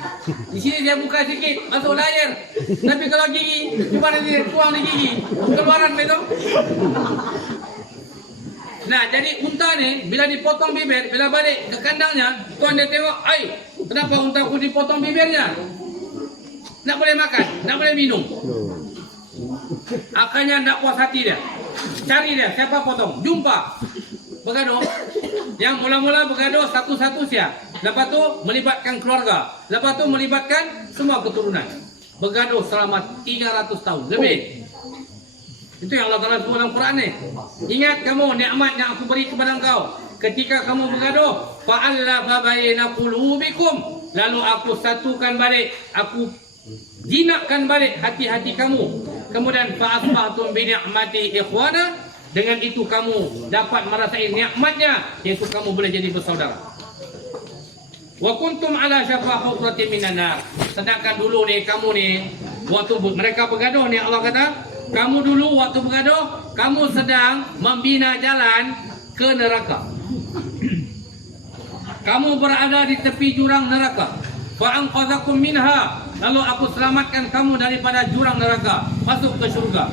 Di sini saya buka sikit, masuk layar. Tapi kalau gigi, cuba nanti tuang di gigi. Keluaran betul. Nah, jadi unta ni bila dipotong bibir, bila balik ke kandangnya, tuan dia tengok, kenapa untaku dipotong bibirnya? Nak boleh makan, nak boleh minum. Akhirnya nak puas hati dia. Cari dia, siapa potong? Jumpa. Bergaduh. Yang mula-mula bergaduh satu-satu siap. Lepas tu melibatkan keluarga. Lepas tu melibatkan semua keturunan. Bergaduh selama 300 tahun lebih. Itu yang Allah Ta'ala sebut dalam Quran ni. Ingat kamu nikmat yang aku beri kepada engkau. Ketika kamu bergaduh, fa'allafa baina qulubikum. Lalu aku satukan balik, aku jinakkan balik hati-hati kamu. Kemudian fa'asbahtum bi ni'mati ikhwana. Dengan itu kamu dapat merasai nikmatnya, yaitu kamu boleh jadi bersaudara. Wa kuntum ala syafa hutratin minan nar. Sedangkan dulu nih kamu nih waktu mereka bergaduh nih, Allah kata, kamu dulu waktu bergaduh, kamu sedang membina jalan ke neraka. Kamu berada di tepi jurang neraka. Fa anqadhakum minha. Lalu aku selamatkan kamu daripada jurang neraka, masuk ke surga.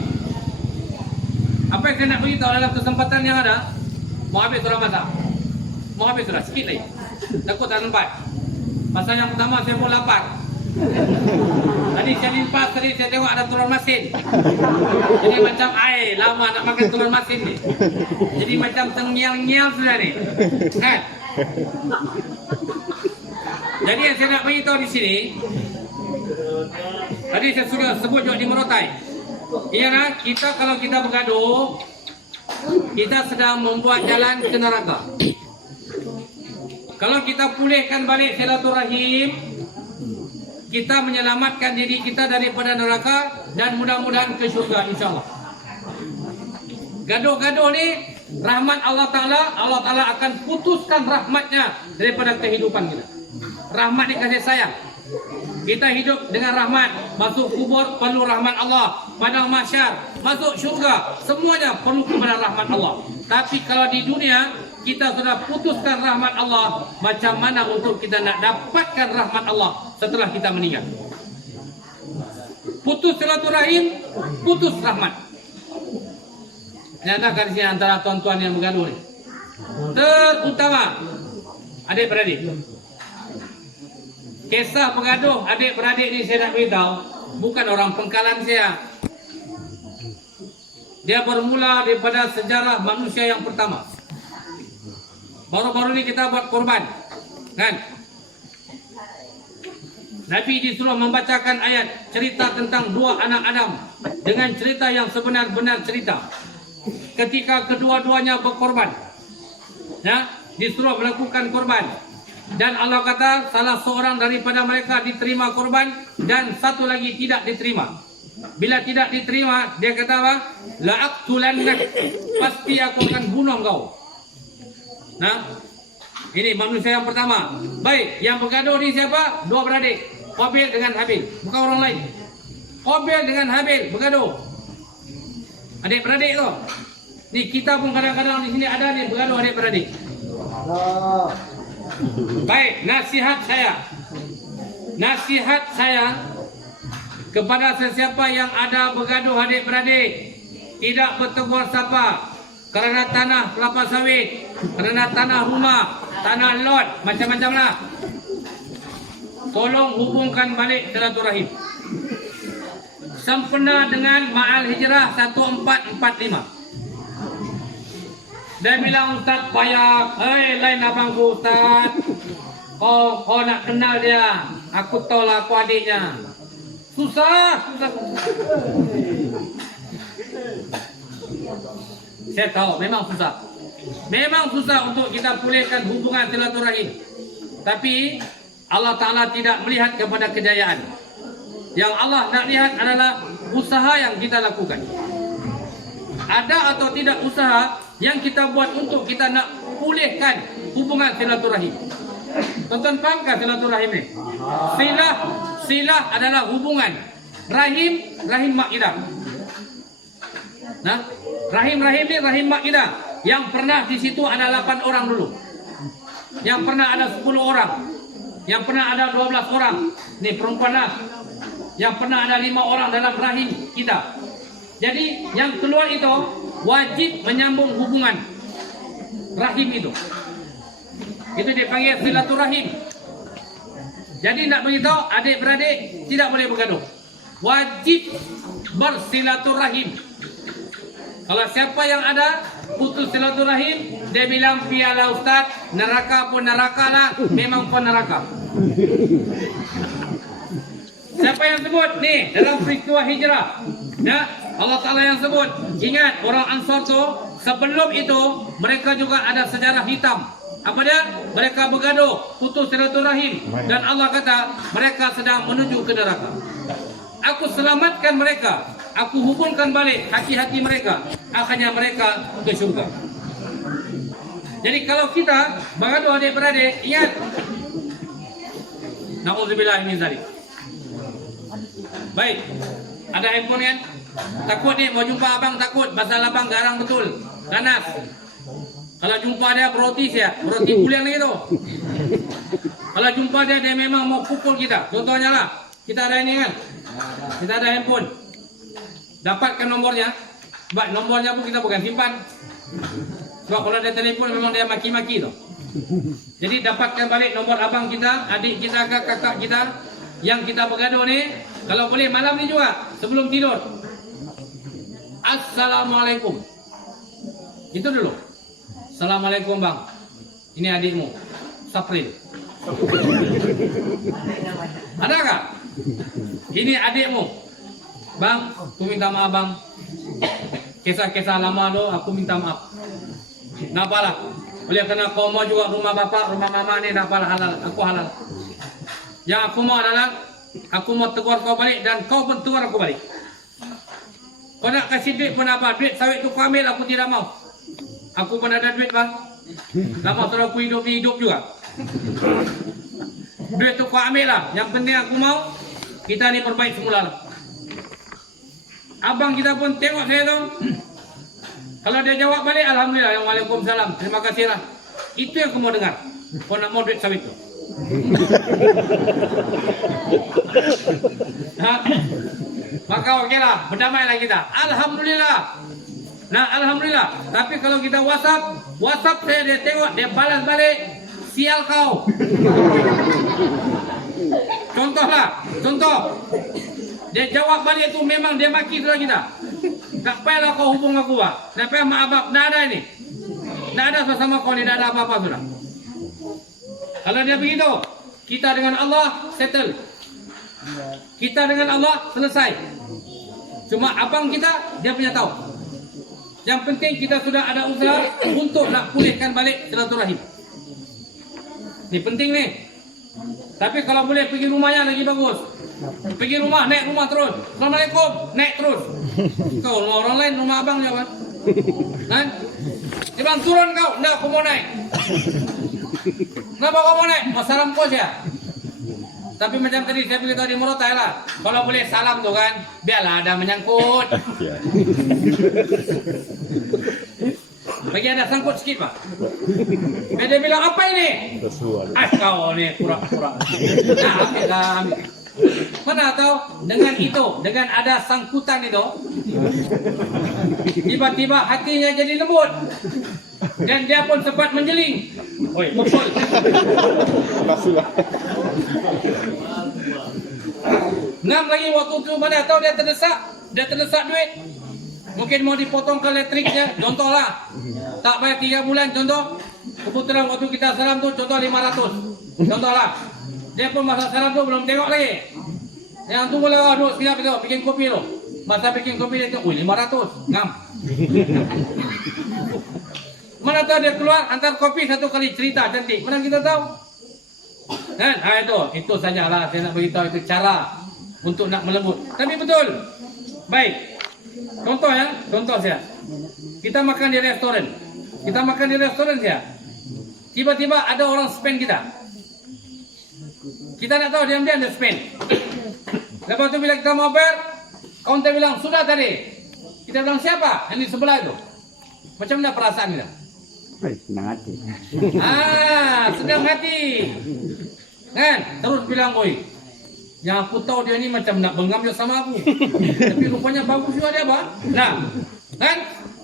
Apa yang saya nak beritahu dalam kesempatan yang ada? Mau habis surah masa? Mau habis surah? Sikit lagi. Takut tak sempat. Pasal yang pertama saya pun lapar. Tadi saya limpas, tadi saya tengok ada telur masin. Jadi macam air, lama nak makan telur masin ni. Jadi macam tengial-ngial sudah ni. Kan? Jadi yang saya nak beritahu di sini, tadi saya sudah sebut juga di Merotai. Ialah kita kalau kita bergaduh, kita sedang membuat jalan ke neraka. Kalau kita pulihkan balik silaturahim, kita menyelamatkan diri kita daripada neraka dan mudah-mudahan ke syurga insyaAllah. Gaduh-gaduh ni rahmat Allah Ta'ala akan putuskan rahmatnya daripada kehidupan kita. Rahmat ni kasih sayang. Kita hidup dengan rahmat. Masuk kubur perlu rahmat Allah. Padang mahsyar, masuk syurga, semuanya perlu kepada rahmat Allah. Tapi kalau di dunia kita sudah putuskan rahmat Allah, macam mana untuk kita nak dapatkan rahmat Allah setelah kita meninggal? Putus silaturahim, putus rahmat. Ini ada kan di sini antara tuan-tuan yang bergaduh ni. Terutama adik-beradik. Kisah bergaduh adik-beradik ni saya nak beritahu, bukan orang pengkalan saya. Dia bermula daripada sejarah manusia yang pertama. Baru-baru ni kita buat korban, kan? Nabi disuruh membacakan ayat cerita tentang dua anak Adam dengan cerita yang sebenar-benar cerita. Ketika kedua-duanya berkorban, ya, disuruh melakukan korban. Dan Allah kata salah seorang daripada mereka diterima korban dan satu lagi tidak diterima. Bila tidak diterima, dia kata apa? La'aqtulannak, pasti aku akan bunuh kau. Nah, ini manusia yang pertama. Baik, yang bergaduh ni siapa? Dua beradik, Qabil dengan Habil, bukan orang lain. Qabil dengan Habil bergaduh. Adik-beradik tu. Ni kita pun kadang-kadang di sini ada ni bergaduh adik-beradik. Baik, nasihat saya kepada sesiapa yang ada bergaduh adik-beradik, tidak bertegur sapa kerana tanah kelapa sawit, kerana tanah rumah, tanah lot, macam-macam lah. Tolong hubungkan balik silaturahim. Sempena dengan Ma'al Hijrah 1445. Dia bilang, Ustaz payah. Hei, lain abangku Ustaz. Kau nak kenal dia. Aku tahu lah aku adiknya. Susah. Saya tahu, memang susah. Memang susah untuk kita pulihkan hubungan silaturahim. Tapi Allah Ta'ala tidak melihat kepada kejayaan. Yang Allah nak lihat adalah usaha yang kita lakukan. Ada atau tidak usaha yang kita buat untuk kita nak pulihkan hubungan silaturahim. Tuan-tuan fahamkah silaturahim ni? Silah adalah hubungan. Rahim makidah. Nah, rahim ni rahim makidah. Yang pernah di situ ada 8 orang dulu. Yang pernah ada 10 orang. Yang pernah ada 12 orang. Ni perempuan lah. Yang pernah ada 5 orang dalam rahim kita. Jadi yang keluar itu wajib menyambung hubungan rahim itu. Itu dipanggil silaturahim. Jadi nak beritahu adik-beradik tidak boleh bergaduh. Wajib bersilaturahim. Kalau siapa yang ada putus silaturahim, dia bilang piala Ustaz, neraka pun neraka lah, memang pun neraka. Siapa yang sebut ni dalam peristiwa hijrah? Nah, Allah Ta'ala yang sebut. Ingat orang Ansar tu sebelum itu mereka juga ada sejarah hitam. Apa dia? Mereka bergaduh, putus silaturahim, dan Allah kata mereka sedang menuju ke neraka. Aku selamatkan mereka, aku hubungkan balik hati-hati mereka, akhirnya mereka ke syurga. Jadi kalau kita bergaduh adik-beradik, ingat Nauzubillah min dzalik. Baik. Ada handphone kan? Takut ni mau jumpa abang, takut pasal abang garang betul. Ganas. Kalau jumpa dia beroti pulian lagi tu. Kalau jumpa dia memang mau pukul kita. Contohnya lah, kita ada ini kan. Kita ada handphone. Dapatkan nomornya. Sebab nomornya pun kita bukan simpan. Sebab kalau dia telefon memang dia maki-maki tu. Jadi dapatkan balik nomor abang kita, adik kita, kakak kita yang kita bergaduh ni. Kalau boleh malam ni juga sebelum tidur. Assalamualaikum. Itu dulu. Assalamualaikum bang. Ini adikmu. Sapril. Adakah? Ini adikmu. Bang, aku minta maaf bang. Kisah-kisah lama tu aku minta maaf. Nampalah. Oleh kerana kau mau juga rumah bapak, rumah mama ni nampalah halal. Aku halal. Yang aku mau adalah aku mau tegur kau balik dan kau pun tegur aku balik. Kau nak kasih duit pun apa? Duit sawit tu kau ambil, aku tidak mau. Aku pun ada duit bang. Lama sudah aku hidup juga. Duit tu kau ambil lah. Yang penting aku mau kita ni perbaik semula lah. Abang kita pun tengok saya tu. Kalau dia jawab balik, alhamdulillah. Waalaikumsalam. Terima kasih lah. Itu yang aku mau dengar. Kau nak mau duit sawit tu. Maka okeylah, berdamailah kita. Alhamdulillah. Nah, alhamdulillah. Tapi kalau kita WhatsApp saya dia tengok, dia balas balik, sial kau. Contoh. Dia jawab balik tu memang dia maki saudara kita. Tak payahlah kau hubung aku pak. Tak payah mak abang. Tak ada ini. Tak ada sama kau ni, tak ada apa-apa sudah. Kalau dia begitu, kita dengan Allah settle. Kita dengan Allah selesai. Cuma abang kita, dia punya tahu. Yang penting kita sudah ada usaha untuk nak pulihkan balik silaturahim. Ini penting ni. Tapi kalau boleh pergi rumahnya lagi bagus. Pergi rumah, naik rumah terus. Assalamualaikum, naik terus. Kau rumah orang lain, rumah abang je apa? Kan? Dia bang turun kau, enggak aku mau naik. Kenapa kau mau naik? Mau salam kau ya. Tapi macam tadi saya beritahu di Morotai lah. Kalau boleh salam tu kan, biarlah ada menyangkut. Bagi ada sangkut sikit pak. Dia bilang apa ini? Kau ni pura-pura. Nah, ambil. Mana tahu dengan itu, dengan ada sangkutan itu, tiba-tiba hatinya jadi lembut dan dia pun sempat menjeling. Oi, betul. Ngam lagi waktu itu mana tahu dia terdesak duit. Mungkin mau dipotongkan elektriknya, contohlah. Tak bayar 3 bulan contoh. Kebetulan waktu kita salam tu contoh 500. Contohlah. Dia pun masa salam tu belum tengok lagi. Yang tunggu lah duduk sekejap itu bikin kopi tu. Masa bikin kopi dia tu, 500. Ngam. Mana tahu dia keluar antar kopi satu kali cerita cantik. Mana kita tahu? Kan? Itu sajalah saya nak beritahu itu cara untuk nak melembut. Tapi betul. Baik. Contoh saya. Kita makan di restoran. Saya. Tiba-tiba ada orang spend kita. Kita nak tahu diam-diam dia spend. Lepas tu bila kita mau bayar, kaunter bilang sudah tadi. Kita bilang siapa? Yang di sebelah itu. Macam mana perasaan kita? Senang hati. Senang hati. Kan? Terus bilang, oi, yang aku tahu dia ni macam nak mengambil sama aku. Tapi rupanya bagus juga dia, Pak. Nah, kan?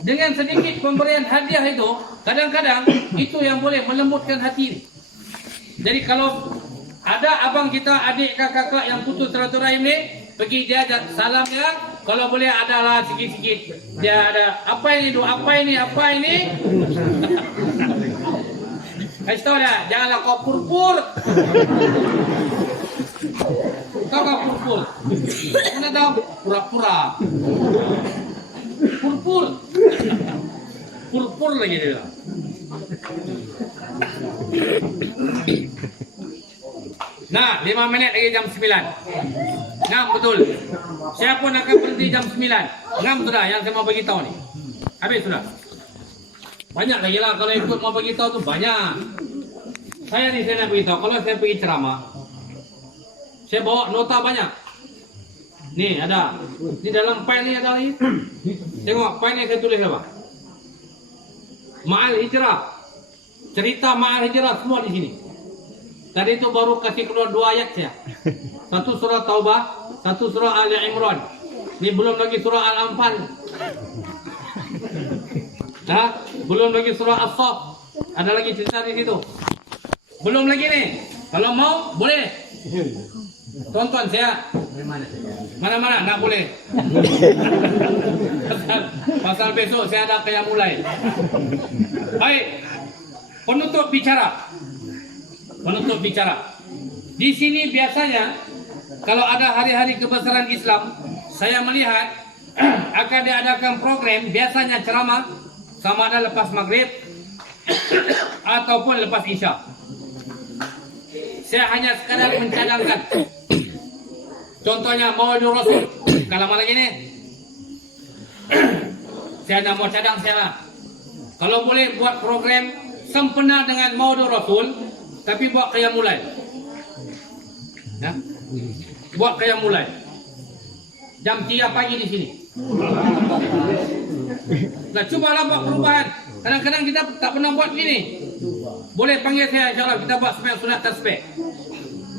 Dengan sedikit pemberian hadiah itu, kadang-kadang itu yang boleh melembutkan hati. Jadi kalau ada abang kita, adik, kakak yang putus silaturahim ni, pergi dia salamnya. Kalau boleh adalah sikit-sikit. Dia ada apa ini? Kasih tahu dia, janganlah kau purpur. Kau purpur. Mana tahu? Pura-pura. Purpur lagi dia. Nah, 5 minit lagi jam 9. Ngam betul. Saya pun akan berhenti jam 9. Ngam sudah yang saya mau bagi tahu ni. Habis sudah. Banyak lagi lah kalau ikut mau bagi tahu tu banyak. Saya nak bagi tahu kalau saya pergi ceramah. Saya bawa nota banyak. Nih ada. Di dalam file ni ada ni. Tengok file ni saya tulis apa? Ma'al Hijrah. Cerita Ma'al Hijrah semua di sini. Tadi itu baru kasih keluar 2 ayat saya. Satu surah Taubah, satu surah Ali Imran. Ini belum lagi surah Al-Anfal. Nah, belum lagi surah As-Saff. Ada lagi cerita di situ. Belum lagi nih. Kalau mau boleh. Tonton saya. Mana-mana nggak boleh. Pasal besok saya ada kayak mulai. Baik. Penutup bicara. Penutup bicara. Di sini biasanya kalau ada hari-hari kebesaran Islam, saya melihat akan diadakan program biasanya ceramah sama ada lepas maghrib ataupun lepas isya. Saya hanya sekadar mencadangkan. Contohnya Maulid Rasul. Kalau malam ini saya dah mau cadang saya. Kalau boleh buat program sempena dengan Maulid Rasul, tapi buat kayak mulai. Ya? Buat kayak mulai. Jam 3 pagi di sini. Nah, cubalah buat perubahan. Kadang-kadang kita tak pernah buat gini. Boleh panggil saya, insyaAllah kita buat sembahyang sunat tasbih.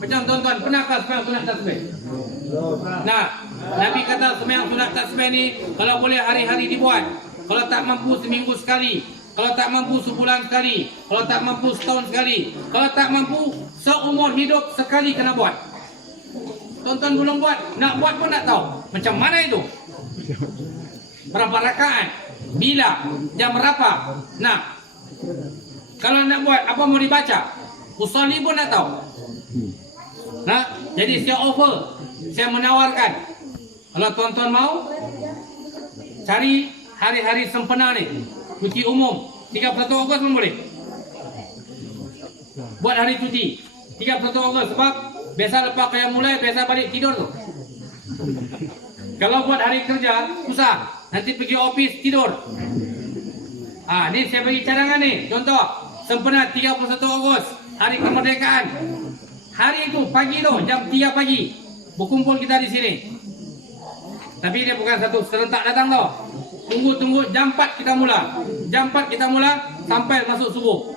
Macam tuan-tuan, pernahkah sembahyang sunat tasbih? Nah, Nabi kata sembahyang sunat tasbih ni kalau boleh hari-hari dibuat. Kalau tak mampu seminggu sekali, kalau tak mampu sebulan sekali, kalau tak mampu setahun sekali, kalau tak mampu seumur hidup sekali kena buat. Tuan-tuan belum buat, nak buat pun nak tahu macam mana itu. Berapa rakaat, bila, jam berapa. Nah, kalau nak buat apa mau dibaca, usolli pun nak tahu. Nah, jadi saya offer, saya menawarkan, kalau tuan-tuan mau cari hari-hari sempena ni, cuti umum 31 Ogos pun boleh. Buat hari cuti 31 Ogos sebab biasa lepas kaya mulai, biasa balik tidur tu. Kalau buat hari kerja, susah. Nanti pergi office tidur. Ni saya bagi cadangan ni. Contoh, sempena 31 Ogos, hari kemerdekaan. Hari itu, pagi tu, jam 3 pagi. Berkumpul kita di sini. Tapi dia bukan satu serentak datang tau. Tunggu-tunggu, jam 4 kita mula. Jam 4 kita mula, sampai masuk subuh.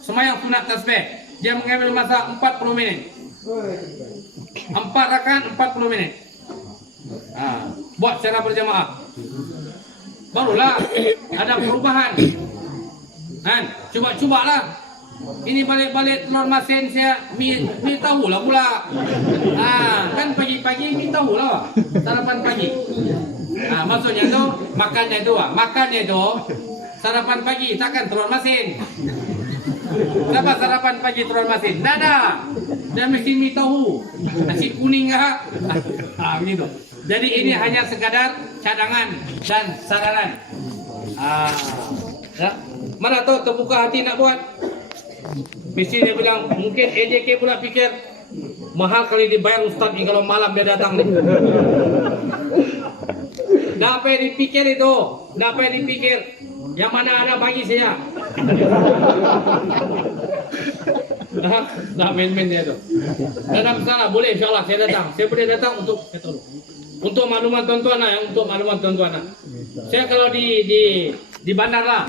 Sembahyang sunat tasbih. Dia mengambil masa 40 minit. 4 rakaat 40 minit. Buat secara berjamaah. Barulah ada perubahan. Cuba-cubalah. Ini balik-balik telur masin saya mi tahu lah pula. Kan pagi-pagi mi tahu lah. Sarapan pagi. Maksudnya tu makannya tu. Makannya tu sarapan pagi, takkan telur masin. Kenapa sarapan pagi telur masin? Tak ada. Dia mesti mi tahu. Nasi kuning kah? Begitu. Jadi ini hanya sekadar cadangan dan saranan. Ya. Mana tahu terbuka hati nak buat. Mesti dia bilang, mungkin AJK pula fikir mahal kali dibayar ustaz ni kalau malam dia datang ni. Dah apa yang dipikir itu? Dah apa yang dipikir? Yang mana ada bagi saya? Dah main-main dia tu. Tak ada masalah, boleh insyaAllah saya datang. Saya boleh datang untuk makluman tuan-tuan lah, untuk makluman tuan-tuan lah. Saya kalau di bandar lah.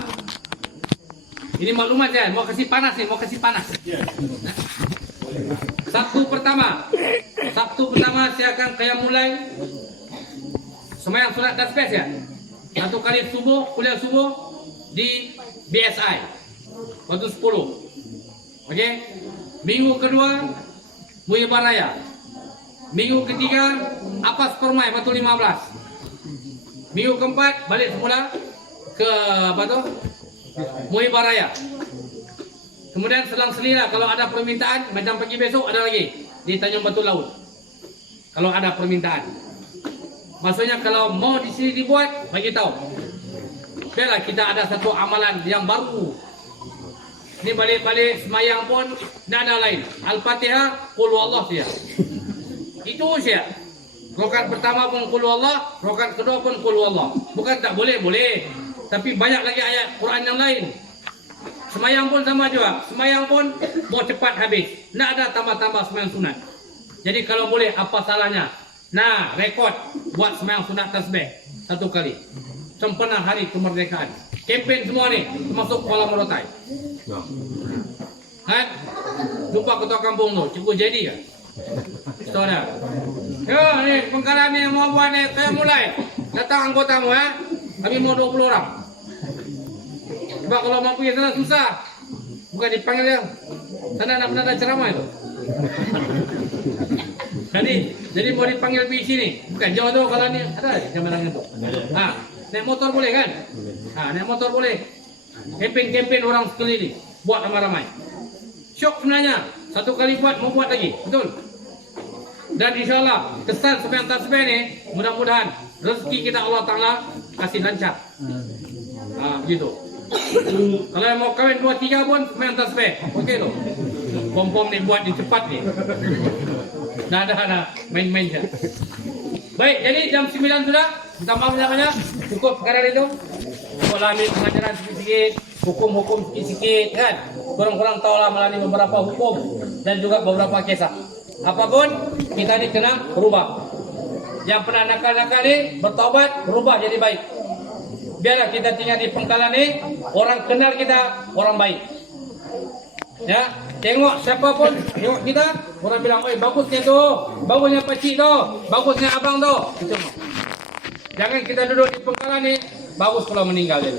Ini maklumat saya, mau kasih panas nih, mau kasih panas. Sabtu pertama saya akan kayak mulai sembahyang sunat tasbih ya. Satu kali subuh, kuliah subuh di BSI waktu 10. Okey. Minggu kedua Muhibah Raya. Minggu ketiga Apas Permai waktu 15. Minggu keempat balik semula ke apa tu? Muhibah Raya. Kemudian selang-selilah kalau ada permintaan, macam pagi besok ada lagi di Tanjung Batu Laut. Kalau ada permintaan. Maksudnya kalau mau di sini dibuat, bagi tahu. Biarlah kita ada satu amalan yang baru. Ini balik-balik semayang pun tidak ada lain. Al-Fatihah, Qul Huwallah saja. Itu saja. Rakaat pertama pun Qul Huwallah, rakaat kedua pun Qul Huwallah. Bukan tak boleh, boleh. Tapi banyak lagi ayat Quran yang lain. Semayang pun sama juga. Semayang pun mau cepat habis. Tak ada tambah-tambah semayang sunat. Jadi kalau boleh, apa salahnya? Nah, rekod buat sembahyang sunat tasbih 1 kali. Sempena hari kemerdekaan. Kempen semua nih, termasuk Kuala Morotai. Kan? Lupa ketua kampung tu, Cikgu jadi kan? Saudara. Yo, ni pengkalan ni mau buat ni, saya mulai. Datang anggotamu Kami mau 20 orang. Sebab kalau mampu ya sana susah. Bukan dipanggil dia. Sana nak pernah ada ceramah itu. Jadi mau dipanggil pergi sini. Bukan jauh tu kalau ni ada jamanan itu. Naik motor boleh kan? Naik motor boleh. Kempen orang sekeliling. Buat ramai-ramai. Syok sebenarnya. 1 kali buat, mau buat lagi. Betul? Dan insyaAllah, kesan sembahyang tasbih ni, mudah-mudahan rezeki kita Allah Ta'ala kasih lancar. Begitu. Kalau yang mau kahwin 2-3 pun, sembahyang tasbih. Okey tu. Pom-pom ni buat ni cepat ni. Dah main-main je. Baik, jadi jam 9 sudah. Minta maaf banyak-banyak. Cukup perkara itu. Cukup ambil pengajaran sikit-sikit. Hukum-hukum sikit-sikit kan. Kurang-kurang tahulah melalui beberapa hukum. Dan juga beberapa kisah. Apapun, kita ni kena berubah. Yang pernah nakal-nakal ni, bertaubat, berubah jadi baik. Biarlah kita tinggal di Pengkalan ni, orang kenal kita, orang baik. Ya, tengok siapapun, tengok kita, orang bilang, oi bagusnya tu, bagusnya pakcik tu, bagusnya abang tu. Jangan kita duduk di Pengkalan ni, bagus kalau meninggal dia.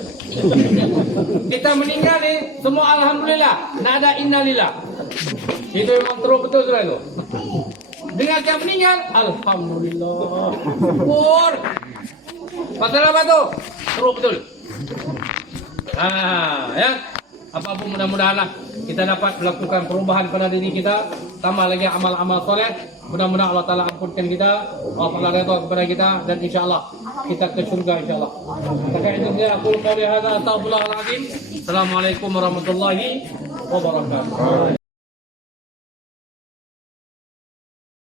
Kita meninggal ni, semua alhamdulillah, nak ada innalillah. Itu memang terus betul sudah itu. Dengan dia meninggal, alhamdulillah. Syukur. Pasal apa tu? Terus betul. Ya. Apapun mudah-mudahanlah kita dapat melakukan perubahan pada diri kita, tambah lagi amal-amal soleh. Mudah-mudahan Allah Taala ampunkan kita, Allah Taala redha kepada kita, dan insya-Allah kita ke surga insya-Allah. Maka itu dia aku qauli hadza, astagfirullahalazim. Assalamualaikum warahmatullahi wabarakatuh.